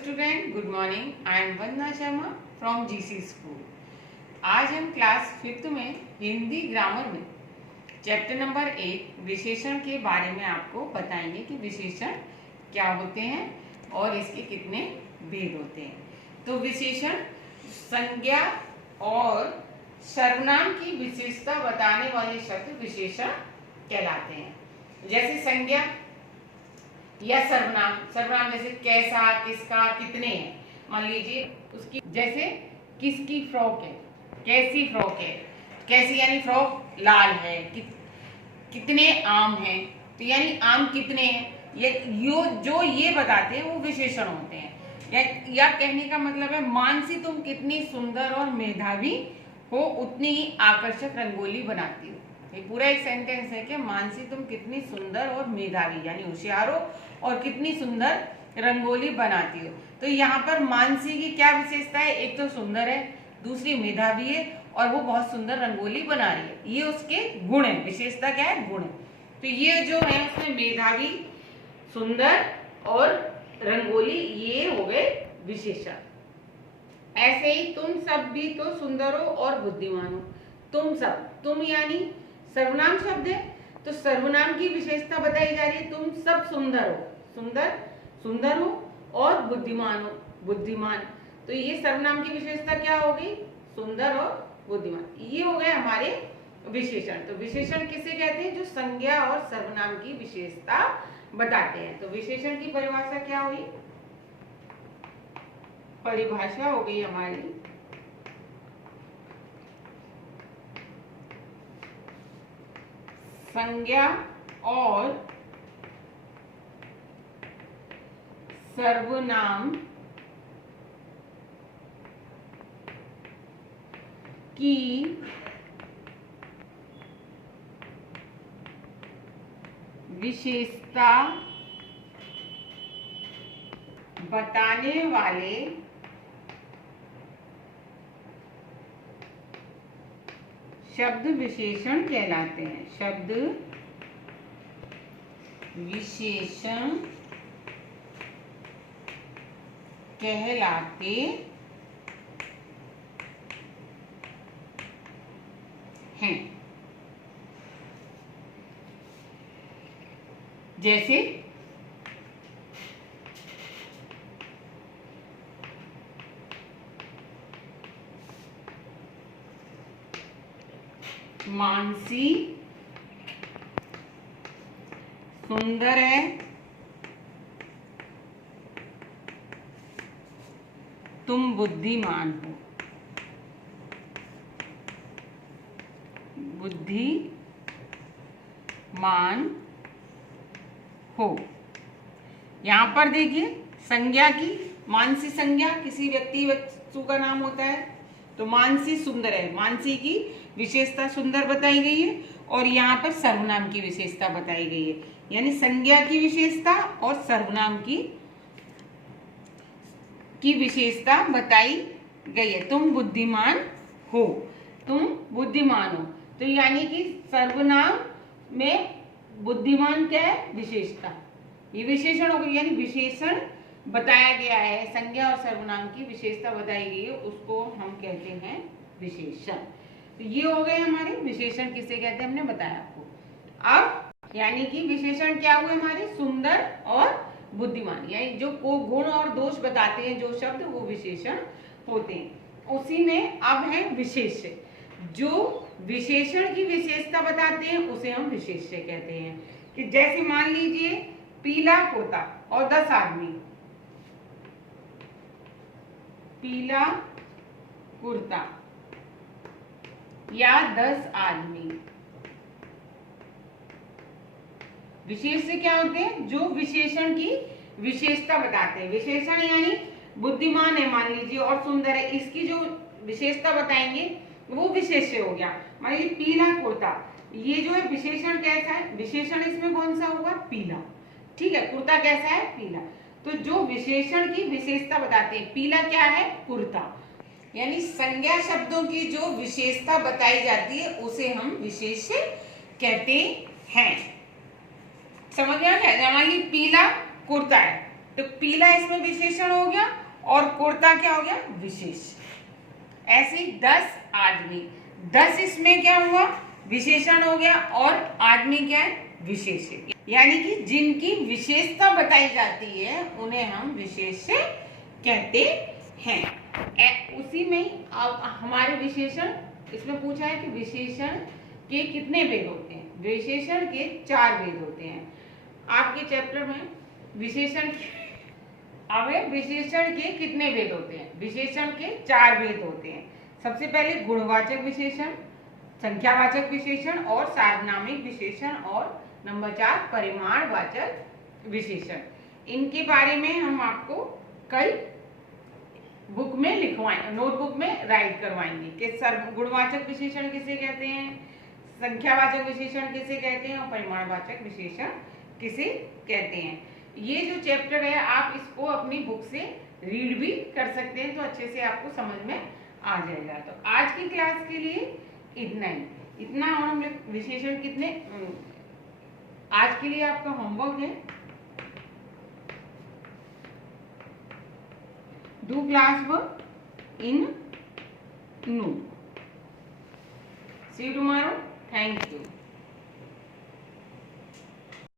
Student, good morning. I am Vandana Sharma from GC school. आज हम class 5th में Hindi grammar में चैप्टर नंबर 8 विशेषण के बारे में आपको बताएंगे कि विशेषण क्या होते हैं और इसके कितने भेद होते हैं। तो विशेषण संज्ञा और सर्वनाम की विशेषता बताने वाले शब्द विशेषण कहलाते हैं। जैसे संज्ञा या सर्वनाम, सर्वनाम जैसे कैसा, किसका, कितने हैं। मान लीजिए उसकी, जैसे किसकी फ्रॉक है, कैसी फ्रॉक है, कैसी यानी फ्रॉक लाल है, कितने आम हैं, तो यानी आम कितने हैं, ये बताते हैं वो विशेषण होते हैं। या कहने का मतलब है मानसी तुम कितनी सुंदर और मेधावी हो, उतनी ही आकर्षक रंगोली बनाती हो। ये पूरा एक सेंटेंस है कि मानसी तुम कितनी सुंदर और मेधावी यानी होशियार हो और कितनी सुंदर रंगोली बनाती हो। तो यहाँ पर मानसी की क्या विशेषता है, एक तो सुंदर है, दूसरी मेधावी है और वो बहुत सुंदर रंगोली बना रही है। ये उसके गुण है। विशेषता क्या है, गुण है। तो ये जो है उसमें मेधावी, सुंदर और रंगोली, ये हो गए विशेषण। ऐसे ही तुम सब भी तो सुंदर हो और बुद्धिमान हो। तुम सब, तुम यानी सर्वनाम शब्द है, तो सर्वनाम की विशेषता बताई जा रही है। तुम सब सुंदर हो, सुंदर हो और बुद्धिमान हो, बुद्धिमान। तो ये सर्वनाम की विशेषता क्या होगी, सुंदर और बुद्धिमान। ये हो गए हमारे विशेषण। तो विशेषण किसे कहते हैं, जो संज्ञा और सर्वनाम की विशेषता बताते हैं। तो विशेषण की परिभाषा क्या हुई, परिभाषा हो गई हमारी संज्ञा और सर्वनाम की विशेषता बताने वाले शब्द विशेषण कहलाते हैं। शब्द विशेषण कहलाते हैं। जैसे मानसी सुंदर है, तुम बुद्धिमान हो, बुद्धिमान हो। यहां पर देखिए संज्ञा की, मानसी संज्ञा किसी व्यक्ति वस्तु का नाम होता है। तो मानसी सुंदर है, मानसी की विशेषता सुंदर बताई गई है। और यहाँ पर सर्वनाम की विशेषता बताई गई है, यानी संज्ञा की विशेषता और सर्वनाम की विशेषता बताई गई है। तुम बुद्धिमान हो, तुम बुद्धिमान हो। तो यानी कि सर्वनाम में बुद्धिमान क्या है, विशेषता। ये विशेषण हो गई, यानी विशेषण बताया गया है, संज्ञा और सर्वनाम की विशेषता बताई गई है, उसको हम कहते हैं विशेषण। तो ये हो गए हमारे विशेषण किसे कहते हैं, हमने बताया आपको। अब यानी कि विशेषण क्या हुए हमारे, सुंदर और बुद्धिमान, यानी जो को गुण और दोष बताते हैं जो शब्द, वो विशेषण होते हैं। उसी में अब है विशेष्य। जो विशेषण की विशेषता बताते हैं उसे हम विशेष्य कहते हैं। कि जैसे मान लीजिए पीला कुर्ता और 10 आदमी, पीला कुर्ता या 10 आदमी। विशेष्य क्या होते हैं, जो विशेषण की विशेषता बताते हैं। विशेषण यानी बुद्धिमान है मान लीजिए और सुंदर है, इसकी जो विशेषता बताएंगे वो विशेष्य हो गया। मान लीजिए पीला कुर्ता, ये जो है विशेषण कैसा है, विशेषण इसमें कौन सा होगा, पीला। ठीक है, कुर्ता कैसा है, पीला। तो जो विशेषण की विशेषता बताते हैं, पीला क्या है, कुर्ता। यानी संज्ञा शब्दों की जो विशेषता बताई जाती है उसे हम विशेष्य कहते हैं। समझ में आ गया। मान लीजिए पीला कुर्ता है, तो पीला इसमें विशेषण हो गया और कुर्ता क्या हो गया, विशेष। ऐसे 10 आदमी, 10 इसमें क्या हुआ, विशेषण हो गया और आदमी क्या है, विशेष है। यानी कि जिनकी विशेषता बताई जाती है उन्हें हम विशेष कहते हैं। उसी में अब हमारे विशेषण, इसमें पूछा है कि विशेषण के कितने भेद होते हैं। विशेषण के 4 भेद होते हैं। आपके चैप्टर में विशेषण के कितने भेद होते हैं, विशेषण के 4 भेद होते हैं। सबसे पहले गुणवाचक विशेषण, संख्यावाचक विशेषण और सार्वनामिक विशेषण, और नंबर 4 परिमाणवाचक विशेषण। इनके बारे में हम आपको कल बुक में लिखवाएं, नोटबुक में राइट करवाएंगे कि गुणवाचक विशेषण किसे कहते हैं, संख्यावाचक विशेषण किसे कहते हैं और परिमाणवाचक विशेषण किसे कहते हैं। ये जो चैप्टर है आप इसको अपनी बुक से रीड भी कर सकते हैं, तो अच्छे से आपको समझ में आ जाएगा। तो आज की क्लास के लिए इतना ही, इतना। और हम लोग विशेषण कितने, आज के लिए आपका होमवर्क है, do classwork in note. See you tomorrow. Thank you.